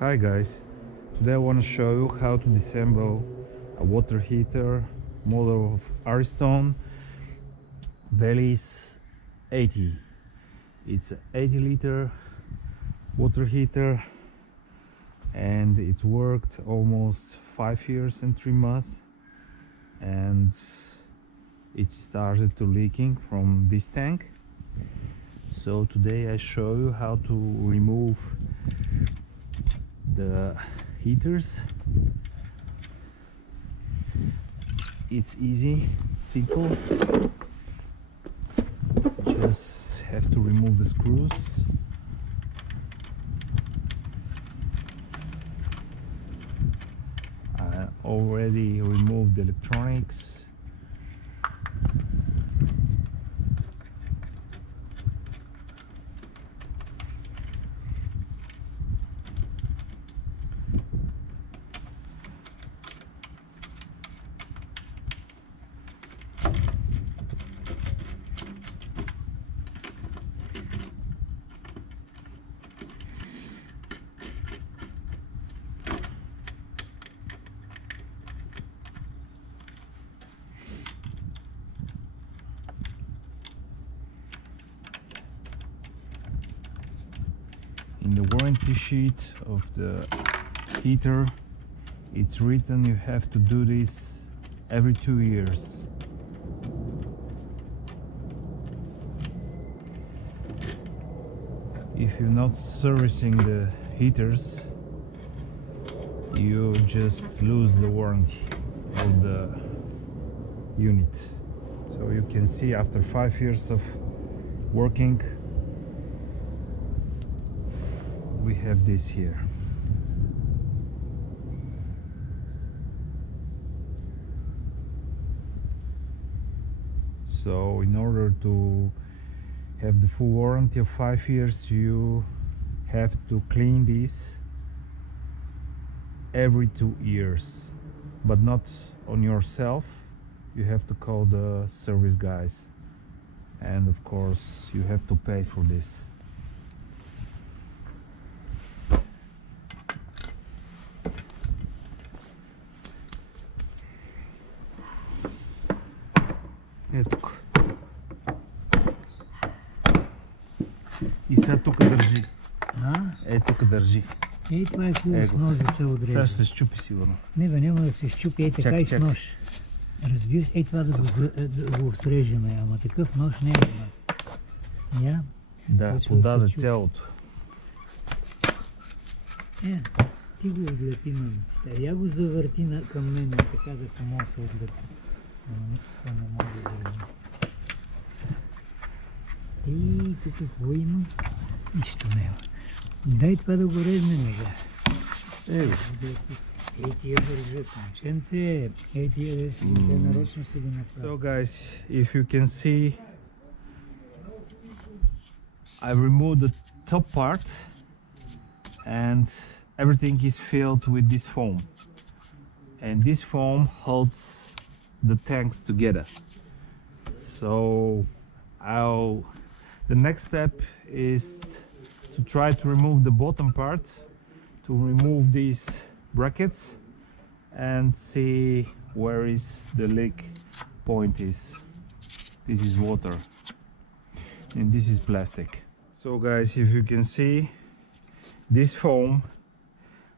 Hi guys, today I want to show you how to disassemble a water heater model of Ariston Velis 80. It's an 80-liter water heater and it worked almost 5 years and 3 months, and it started to leaking from this tank. So today I show you how to remove the heaters. It's easy, simple. Just have to remove the screws. I already removed the electronics. In the warranty sheet of the heater, it's written you have to do this every 2 years. If you're not servicing the heaters, you just lose the warranty of the unit. So you can see after 5 years of working, we have this here. So in order to have the full warranty of 5 years, you have to clean this every 2 years, but not on yourself. You have to call the service guys, and of course you have to pay for this. Ето тук. И сега тук държи. Тук държи. Това е хубаво с нож да се отрежа. Сега ще се счупи сигурно. Не бе, няма да се счупи, така и с нож. Разбираш, това да го срежеме, ама такъв нож не е у нас. Я? Да, подаде цялото. Ти го отлепи мен. Я го завърти към мен, така да помога се отлепи. Това не може да държи. Тук какво има? Нищо няма. Дай това да го резнем, бе. Тия държат момченце. Тия нарочно се ги направят. So guys, if you can see, I removed the top part and everything is filled with this foam. And this foam holds the tanks together. So the next step is to try to remove the bottom part, to remove these brackets and see where is the leak point is. This is water and this is plastic. So guys, if you can see, this foam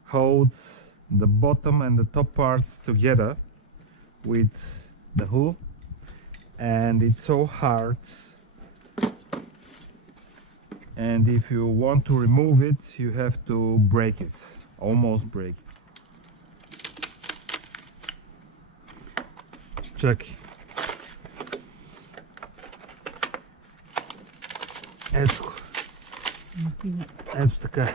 holds the bottom and the top parts together with the hole, and it's so hard, and if you want to remove it you have to break it, almost break it. Check. Ето така.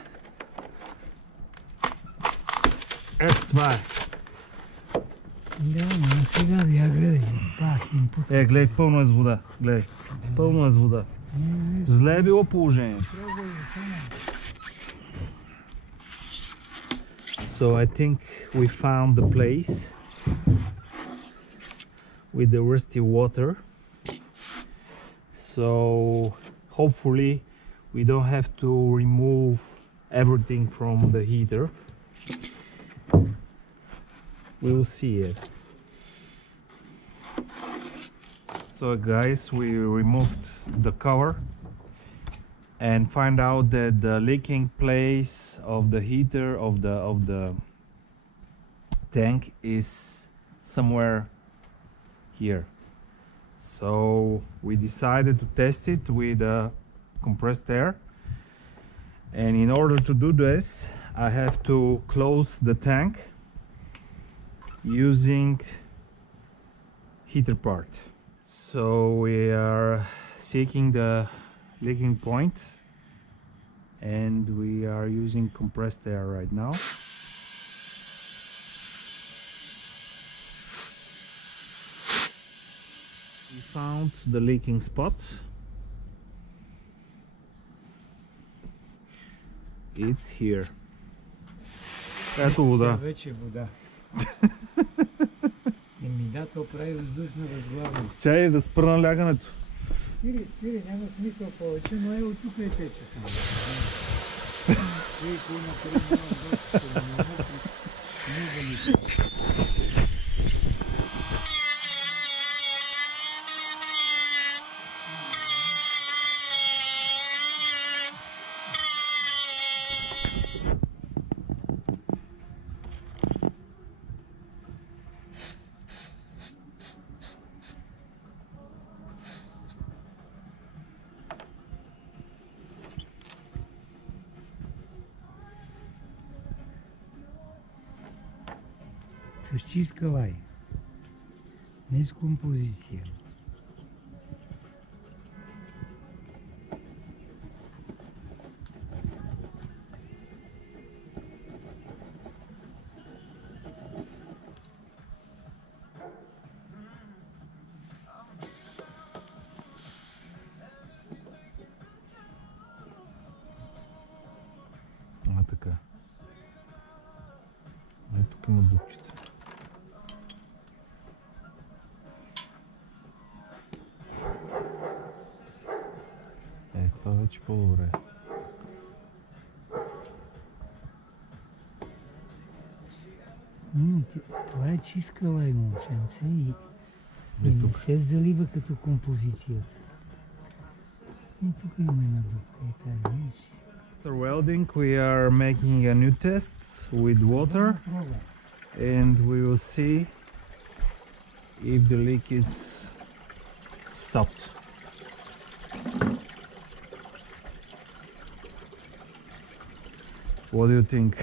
Ето това е. Да, сега я гледай. Гледай, пълно е с вода. Гледай, пълно е с вода. Зле е било положението. So I think we found the place with the rusty water. So hopefully we don't have to remove everything from the heater. We will see it. So guys, we removed the cover and find out that the leaking place of the heater of the tank is somewhere here. So we decided to test it with compressed air, and in order to do this I have to close the tank using heater part. So we are seeking the leaking point and we are using compressed air right now. We found the leaking spot. It's here. Ето вода. Вече вода. Да, то прави въздушна възглавна. Чай да спра налягането. Спири, няма смисъл повече, но е от тук и тече само. Вие кои напред с чистка лай, не с композиция. Така. Тук има дупчица. Това вече по-добре. Това е чистка лай, момченце, и не се залива като композицията. И тук има една дупка, и тази, виж. After welding, we are making a new test with water, and we will see if the leak is stopped. What do you think?